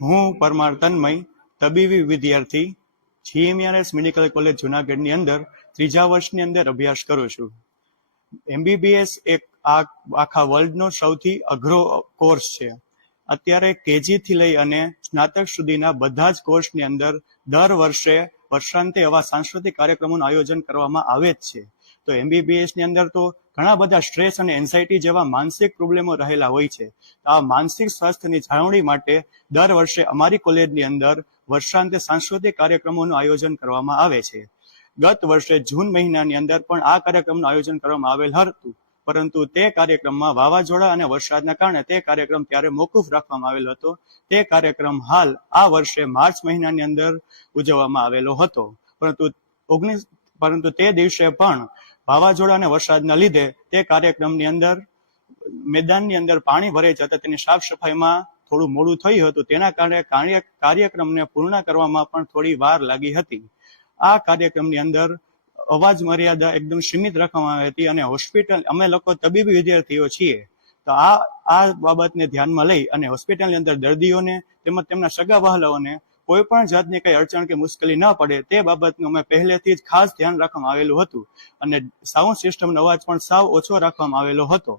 હું પરમાર તન્મય તબીબી વિદ્યાર્થી GMERS મેડિકલ કોલેજ જુનાગઢની અંદર ત્રીજા વર્ષની અંદર અભ્યાસ કરું છું. MBBS એક આખા વર્લ્ડનો સૌથી અઘરો કોર્સ છે. અત્યારે KG થી લઈ અને સ્નાતક સુધીના બધા જ કોર્સની અંદર દર વર્ષે વર્ષાંતે આવા સાંસ્કૃતિક કાર્યક્રમોનું આયોજન કરવામાં આવે જ છે. તો MBBS ની અંદર તો ઘણા બધા સ્ટ્રેસ અને એન્ઝાયટી જેવા માનસિક પ્રોબ્લેમો રહેલા હોય છે. આ માનસિક સ્વાસ્થ્યની જાળવણી માટે દર વર્ષે અમારી કોલેજની અંદર વર્ષાંતે સાંસ્કૃતિક કાર્યક્રમોનું આયોજન કરવામાં આવે છે. ગત વર્ષે જૂન મહિનાની અંદર પણ આ કાર્યક્રમનું આયોજન કરવામાં આવેલ હતું, પરંતુ તે કાર્યક્રમમાં વાવાઝોડા અને વરસાદના કારણે તે કાર્યક્રમ ત્યારે મોકૂફ રાખવામાં આવેલો હતો. તે કાર્યક્રમ હાલ આ વર્ષે માર્ચ મહિનાની અંદર ઉજવવામાં આવેલો હતો, પરંતુ તે દિવસે પણ વાવાઝોડા અને વરસાદના લીધે તે કાર્યક્રમની અંદર મેદાનની અંદર પાણી ભરાઈ જતા તેની સાફ સફાઈમાં થોડું મોડું થયું હતું. તેના કારણે કાર્યક્રમને પૂર્ણ કરવામાં પણ થોડી વાર લાગી હતી. આ કાર્યક્રમની અંદર અવાજ મર્યાદા એકદમ સીમિત રાખવામાં આવી હતી અને હોસ્પિટલ, અમે લોકો તબીબી વિદ્યાર્થીઓ છીએ, તો આ બાબતને ધ્યાનમાં લઈ અને હોસ્પિટલની અંદર દર્દીઓને તેમજ તેમના સગા વહાલાઓને કોઈ પણ જાતની કઈ અડચણ કે મુશ્કેલી ન પડે તે બાબતનું અમે પહેલેથી જ ખાસ ધ્યાન રાખવામાં આવેલું હતું અને સાઉન્ડ સિસ્ટમનો અવાજ પણ સાવ ઓછો રાખવામાં આવેલો હતો.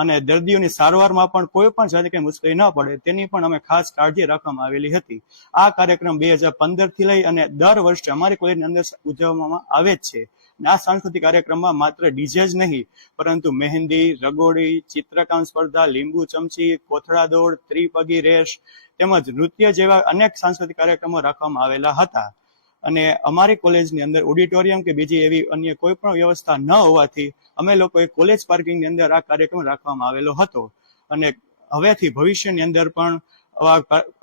અને દર્દીઓની સારવારમાં પણ કોઈ પણ જાતની કઈ મુશ્કેલી ન પડે તેની પણ અમે ખાસ કાળજી રાખવામાં આવેલી હતી. આ કાર્યક્રમ 2015 થી લઈ અને દર વર્ષે અમારી કોલેજની અંદર ઉજવવામાં આવે જ છે. આ સાંસ્કૃતિક કાર્યક્રમમાં માત્ર ડીજે જ નહીં, પરંતુ મહેંદી, રંગોળી, ચિત્રકામ સ્પર્ધા, લીંબુ ચમચી, કોથળા દોડ, ત્રિપગી રેસ તેમજ નૃત્ય જેવા અનેક સાંસ્કૃતિક કાર્યક્રમો રાખવામાં આવેલા હતા. અને અમારી કોલેજની અંદર ઓડિટોરિયમ કે બીજી એવી અન્ય કોઈ પણ વ્યવસ્થા ન હોવાથી અમે લોકોએ કોલેજ પાર્કિંગની અંદર આ કાર્યક્રમ રાખવામાં આવેલો હતો. અને હવેથી ભવિષ્યની અંદર પણ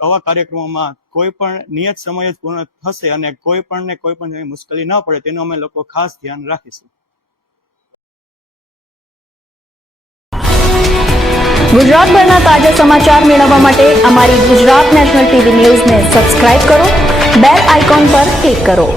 આવા કાર્યક્રમોમાં કોઈ પણ નિયત સમય જ પૂર્ણ થશે અને કોઈ પણ મુશ્કેલી ન પડે તેનું અમે લોકો ખાસ ધ્યાન રાખીશું. ગુજરાતભરના તાજા સમાચાર મેળવવા માટે અમારી ગુજરાત નેશનલ ટીવી ન્યૂઝને સબસ્ક્રાઇબ કરો, બેલ આઇકોન પર ક્લિક કરો.